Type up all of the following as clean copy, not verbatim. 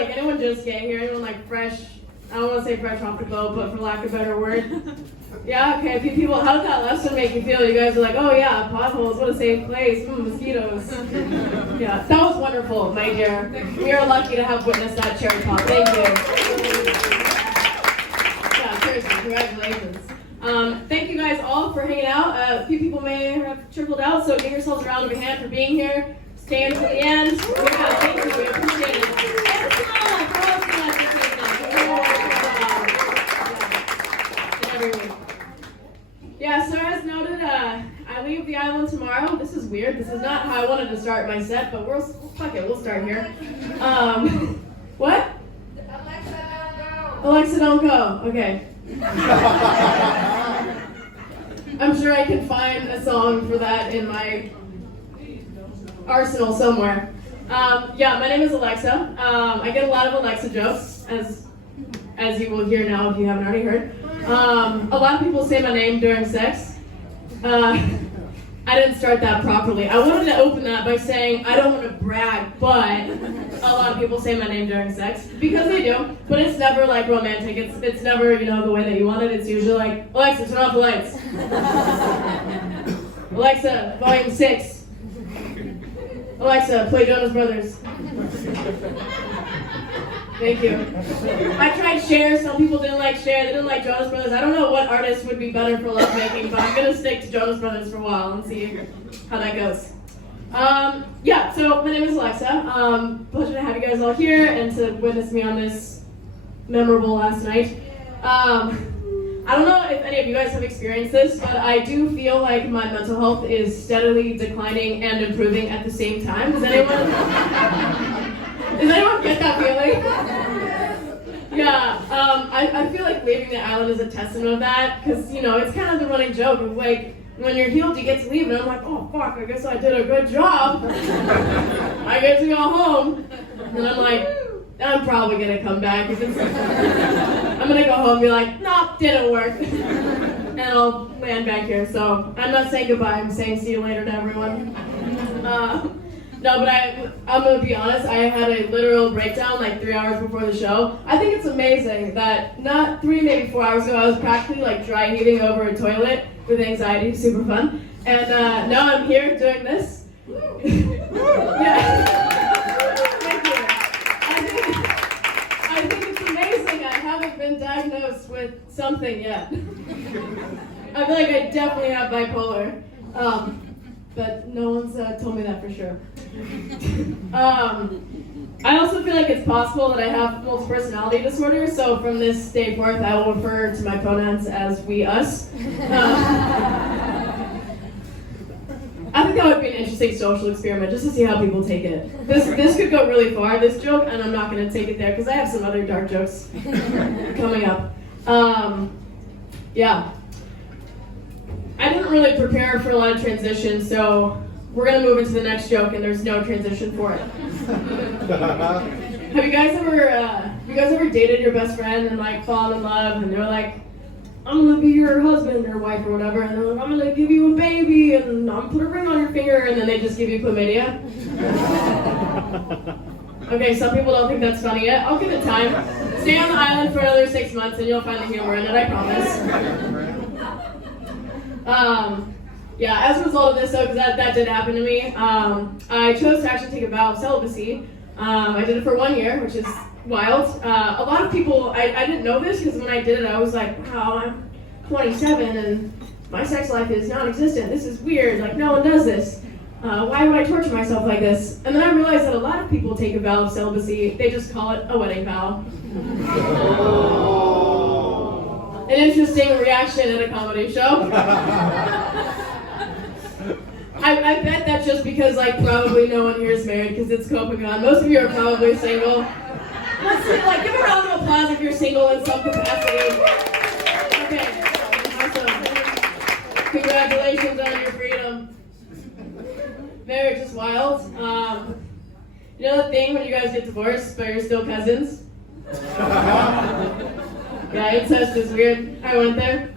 like anyone just getting here? Anyone like fresh? I don't want to say fresh off the boat, but for lack of a better word. Yeah, okay, a few people. How did that lesson make you feel? You guys are like, oh yeah, potholes, what a safe place, mosquitoes. Yeah, that was wonderful, my dear. We are lucky to have witnessed that cherry pop. Thank you. Yeah, seriously, congratulations. Thank you guys all for hanging out. A few people may have trickled out, so give yourselves a round of a hand for being here. Stay until the end. Yeah, thank you. We appreciate it. And smile for us every week. Yeah, so as noted, I leave the island tomorrow. This is weird. This is not how I wanted to start my set, but fuck it, we'll start here. What? Alexa, don't go. Okay. I'm sure I can find a song for that in my arsenal somewhere. Yeah, my name is Alexa. I get a lot of Alexa jokes, as you will hear now if you haven't already heard. A lot of people say my name during sex. I didn't start that properly. I wanted to open that by saying I don't want to brag, but a lot of people say my name during sex because they do. But it's never like romantic. It's never the way that you want it. It's usually like Alexa, turn off the lights. Alexa, volume 6. Alexa, play Jonas Brothers. Thank you. I tried Cher. Some people didn't like Cher. They didn't like Jonas Brothers. I don't know what artist would be better for lovemaking, but I'm gonna stick to Jonas Brothers for a while and see how that goes. Yeah. So my name is Alexa. Pleasure to have you guys all here and to witness me on this memorable last night. I don't know if any of you guys have experienced this, but I do feel like my mental health is steadily declining and improving at the same time. Does anyone get that feeling? Yeah, I feel like leaving the island is a testament of that, because, it's kind of the running joke of, like, when you're healed, you get to leave, and I'm like, oh, fuck, I guess I did a good job. I get to go home. And I'm like, I'm probably going to come back. I'm going to go home and be like, nope, didn't work. And I'll land back here. So I'm not saying goodbye, I'm saying see you later to everyone. No, but I'm going to be honest, I had a literal breakdown like 3 hours before the show. I think it's amazing that not 3, maybe 4 hours ago, I was practically like dry heaving over a toilet with anxiety, super fun. And now I'm here doing this. Yeah. Thank you. I think it's amazing I haven't been diagnosed with something yet. I feel like I definitely have bipolar. But no one's told me that for sure. I also feel like it's possible that I have multiple personality disorder, so from this day forth I will refer to my pronouns as we, us. I think that would be an interesting social experiment, just to see how people take it. This could go really far, this joke, and I'm not going to take it there, because I have some other dark jokes coming up. Yeah. I didn't really prepare for a lot of transition, so we're going to move into the next joke, and there's no transition for it. Have you guys ever dated your best friend and like fallen in love, and they're like, I'm going to be your husband or wife or whatever, and they're like, I'm going to give you a baby, and I'm going to put a ring on your finger, and then they just give you chlamydia? Okay, some people don't think that's funny yet. I'll give it time. Stay on the island for another 6 months, and you'll find the humor in it, I promise. Yeah, as a result of this, though, because that did happen to me, I chose to actually take a vow of celibacy. I did it for 1 year, which is wild. A lot of people, I didn't know this, because when I did it, I was like, wow, I'm 27, and my sex life is non-existent. This is weird, like, no one does this. Why would I torture myself like this? And then I realized that a lot of people take a vow of celibacy, they just call it a wedding vow. An interesting reaction at a comedy show. I bet that's just because, like, probably no one here is married because it's Copenhagen. Most of you are probably single. Let's see, like, give a round of applause if you're single in some capacity. Okay, awesome. Congratulations on your freedom. Marriage is wild. You know the thing when you guys get divorced, but you're still cousins? Yeah, incest is weird. I went there.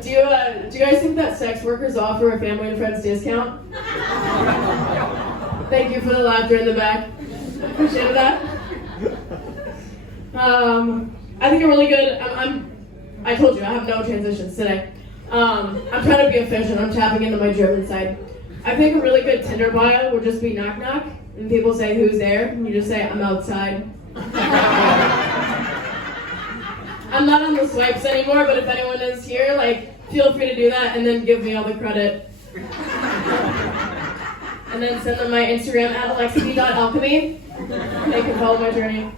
Do you guys think that sex workers offer a family and friends discount? Thank you for the laughter in the back. Appreciate that. I think I'm really good. I told you I have no transitions today. I'm trying to be efficient. I'm tapping into my German side. I think a really good Tinder bio would just be knock knock, and people say who's there, and you just say I'm outside. I'm not on the swipes anymore, but if anyone is here, like, feel free to do that and then give me all the credit. And then send them my Instagram at alexi.alchemy. They can follow my journey.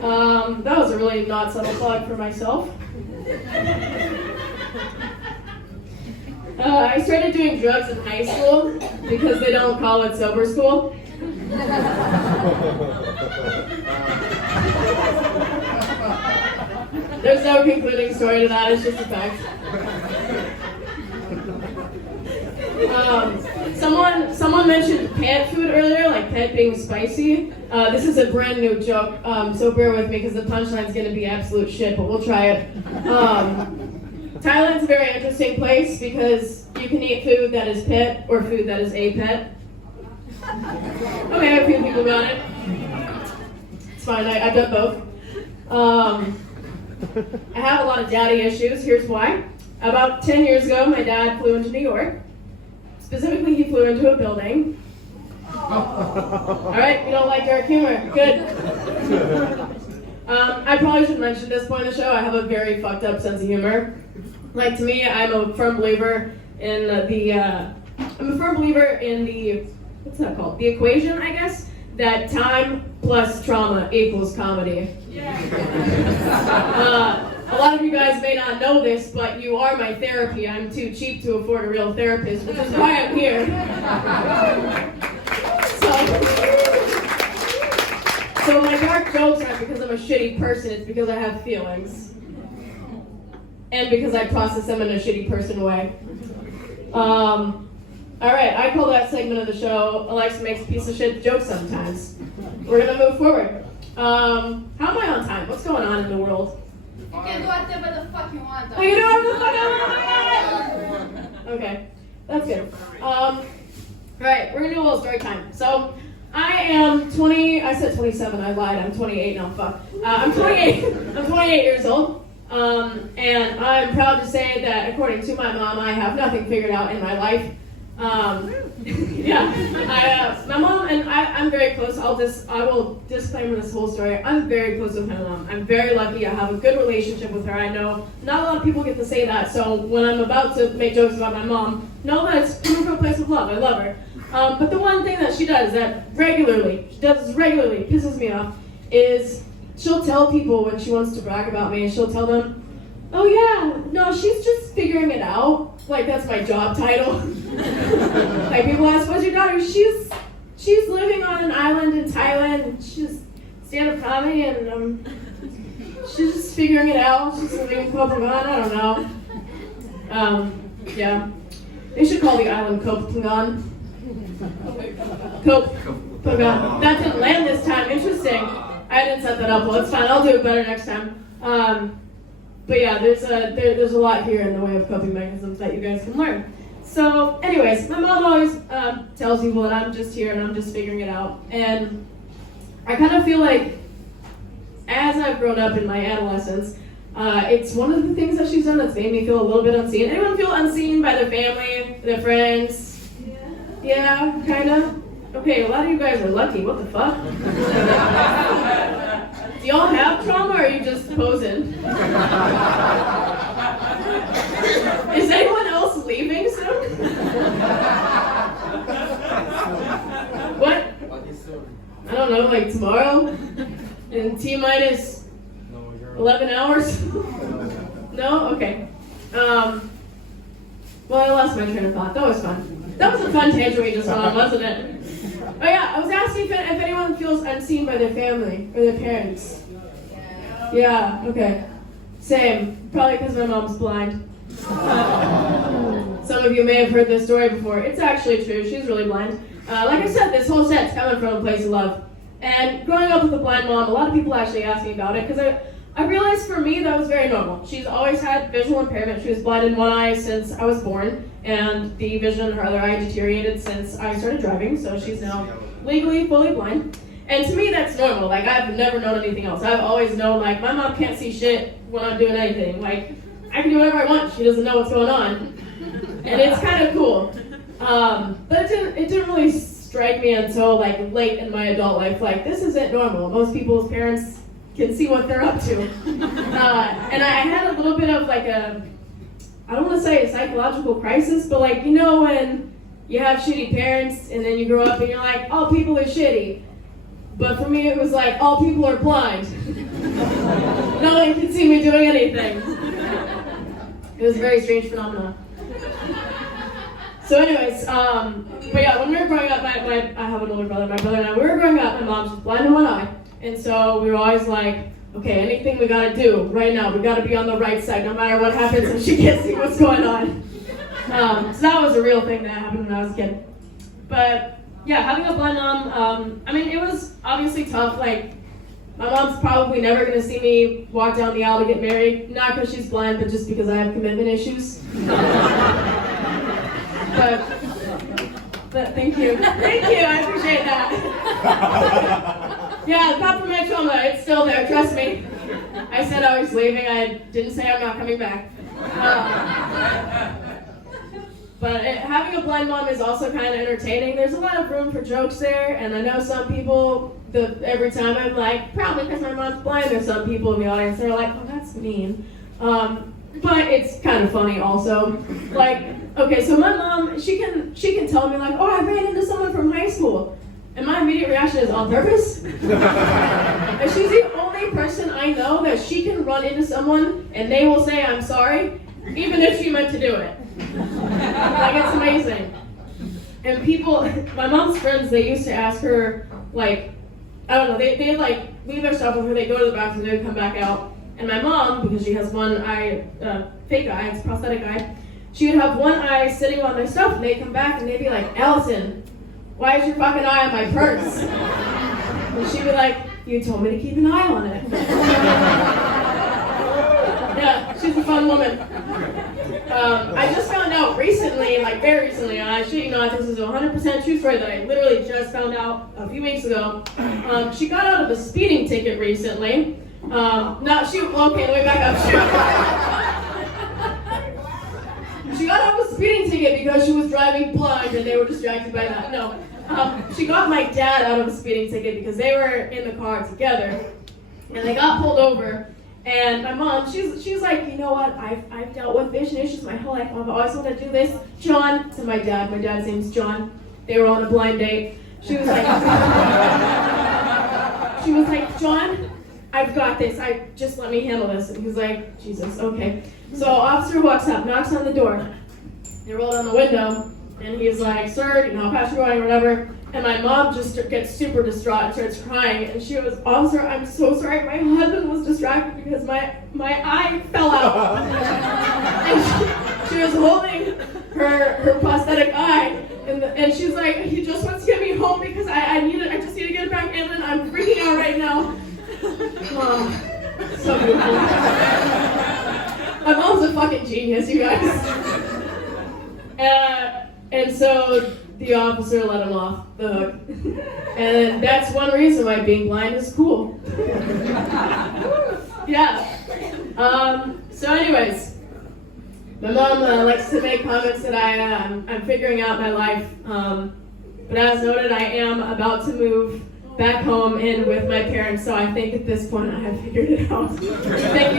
That was a really not subtle plug for myself. I started doing drugs in high school because they don't call it sober school. There's no concluding story to that, it's just a fact. Someone mentioned pet food earlier, like pet being spicy. This is a brand new joke, so bear with me because the punchline's going to be absolute shit, but we'll try it. Thailand's a very interesting place because you can eat food that is pet or food that is a pet. Okay, a few people got it. It's fine, I've done both. I have a lot of daddy issues. Here's why. About 10 years ago, my dad flew into New York. Specifically, he flew into a building. All right, we don't like dark humor. Good. I probably should mention at this point in the show, I have a very fucked up sense of humor. Like, to me, I'm a firm believer in what's that called? The equation, I guess, that time plus trauma equals comedy. Yeah. A lot of you guys may not know this, but you are my therapy. I'm too cheap to afford a real therapist, which is why I'm here. So my dark jokes aren't because I'm a shitty person, it's because I have feelings. And because I process them in a shitty person way. Alright, I call that segment of the show, Alexa makes a piece of shit jokes sometimes. We're gonna move forward. How am I on time? What's going on in the world? You can do whatever the fuck you want. I can do whatever the fuck I want! Okay, that's good. Alright, we're gonna do a little story time. So, I am 20, I said 27, I lied, I'm 28 now, fuck. I'm 28 years old. And I'm proud to say that according to my mom, I have nothing figured out in my life. My mom and I'm very close. I will disclaimer this whole story. I'm very close with my mom. I'm very lucky. I have a good relationship with her. I know not a lot of people get to say that. So when I'm about to make jokes about my mom, know that it's coming from a place of love. I love her. But the one thing that she does regularly pisses me off is she'll tell people when she wants to brag about me, and she'll tell them, oh yeah, no, she's just figuring it out. Like, that's my job title. Like, people ask, what's your daughter? She's living on an island in Thailand, and she's stand-up comedy, and she's just figuring it out. She's living in Copenhagen, I don't know. Yeah. They should call the island Copenhagen. Copenhagen. That didn't land this time, interesting. I didn't set that up well, it's fine, I'll do it better next time. But yeah, there's a lot here in the way of coping mechanisms that you guys can learn. So anyways, my mom always tells people that I'm just here and I'm just figuring it out. And I kind of feel like as I've grown up in my adolescence, it's one of the things that she's done that's made me feel a little bit unseen. Anyone feel unseen by their family, their friends? Yeah, kind of? Okay, a lot of you guys are lucky. What the fuck? Do y'all have trauma, or are you just posing? Is anyone else leaving soon? What? I don't know, like tomorrow? In T-minus 11 hours? No? Okay. Well, I lost my train of thought. That was fun. That was a fun tangent we just went on, wasn't it? Oh yeah, I was asking if anyone feels unseen by their family or their parents. Yeah, okay. Same. Probably because my mom's blind. Some of you may have heard this story before. It's actually true. She's really blind. Like I said, this whole set's coming from a place of love. And growing up with a blind mom, a lot of people actually ask me about it because I realized for me that was very normal. She's always had visual impairment. She was blind in one eye since I was born, and the vision in her other eye deteriorated since I started driving, so she's now legally fully blind. And to me, that's normal. Like, I've never known anything else. I've always known, like, my mom can't see shit when I'm doing anything. Like, I can do whatever I want. She doesn't know what's going on. And it's kind of cool. But it didn't really strike me until, like, late in my adult life. Like, this isn't normal. Most people's parents can see what they're up to. And I had a little bit of, like, I don't want to say a psychological crisis, but, like, you know when you have shitty parents and then you grow up and you're like, all people are shitty. But for me, it was like, all people are blind. No one can see me doing anything. It was a very strange phenomenon. So anyways, but yeah, when we were growing up, I have an older brother, my brother and I, we were growing up, my mom's just blind in one eye. And so we were always like, okay, anything we gotta do right now, we gotta be on the right side, no matter what happens, and she can't see what's going on. So that was a real thing that happened when I was a kid. But yeah, having a blind mom, I mean, it was obviously tough. Like, my mom's probably never gonna see me walk down the aisle to get married, not because she's blind, but just because I have commitment issues. But thank you, I appreciate that. Yeah, the peppermint trauma, it's still there, trust me. I said I was leaving, I didn't say I'm not coming back. But having a blind mom is also kind of entertaining. There's a lot of room for jokes there, and I know some people, every time I'm like, probably because my mom's blind, there's some people in the audience that are like, oh, that's mean. But it's kind of funny also. Like, okay, so my mom, she can tell me like, oh, I ran into someone from high school. And my immediate reaction is, on purpose? And she's the only person I know that she can run into someone and they will say, I'm sorry, even if she meant to do it. Like, it's amazing. And people, my mom's friends, they used to ask her, like, I don't know, they like leave their stuff with her, they go to the bathroom, they come back out. And my mom, because she has one eye, fake eye, it's prosthetic eye, she would have one eye sitting on their stuff, and they'd come back and they'd be like, Allison, why is your fucking eye on my purse? And she'd be like, you told me to keep an eye on it. Yeah, she's a fun woman. I just found out recently, like very recently, I shit you not, this is a 100% true story that I literally just found out a few weeks ago. She got out of a speeding ticket recently. Okay, let me back up. She got out of a speeding ticket because she was driving blind and they were distracted by that. No, she got my dad out of a speeding ticket because they were in the car together and they got pulled over. And my mom, she's like, you know what, I've dealt with vision issues my whole life. I've always wanted to do this. John, to my dad's name's John. They were on a blind date. She was like, John, I've got this. Just let me handle this. And he was like, Jesus, okay. So officer walks up, knocks on the door. They roll down the window, and he's like, sir, I'll pass you by or whatever. And my mom just gets super distraught and starts crying. And she was, officer, I'm so sorry. My husband was distracted because my eye fell out. And she was holding her prosthetic eye. And she's like, he just wants to get me home because I just need to get it back in, and I'm freaking out right now. Oh, so beautiful. My mom's a fucking genius, you guys. And so the officer let him off the hook. And that's one reason why being blind is cool. Yeah. So anyways, my mom likes to make comments that I'm figuring out my life. But as noted, I am about to move back home in with my parents, so I think at this point I have figured it out. Thank you.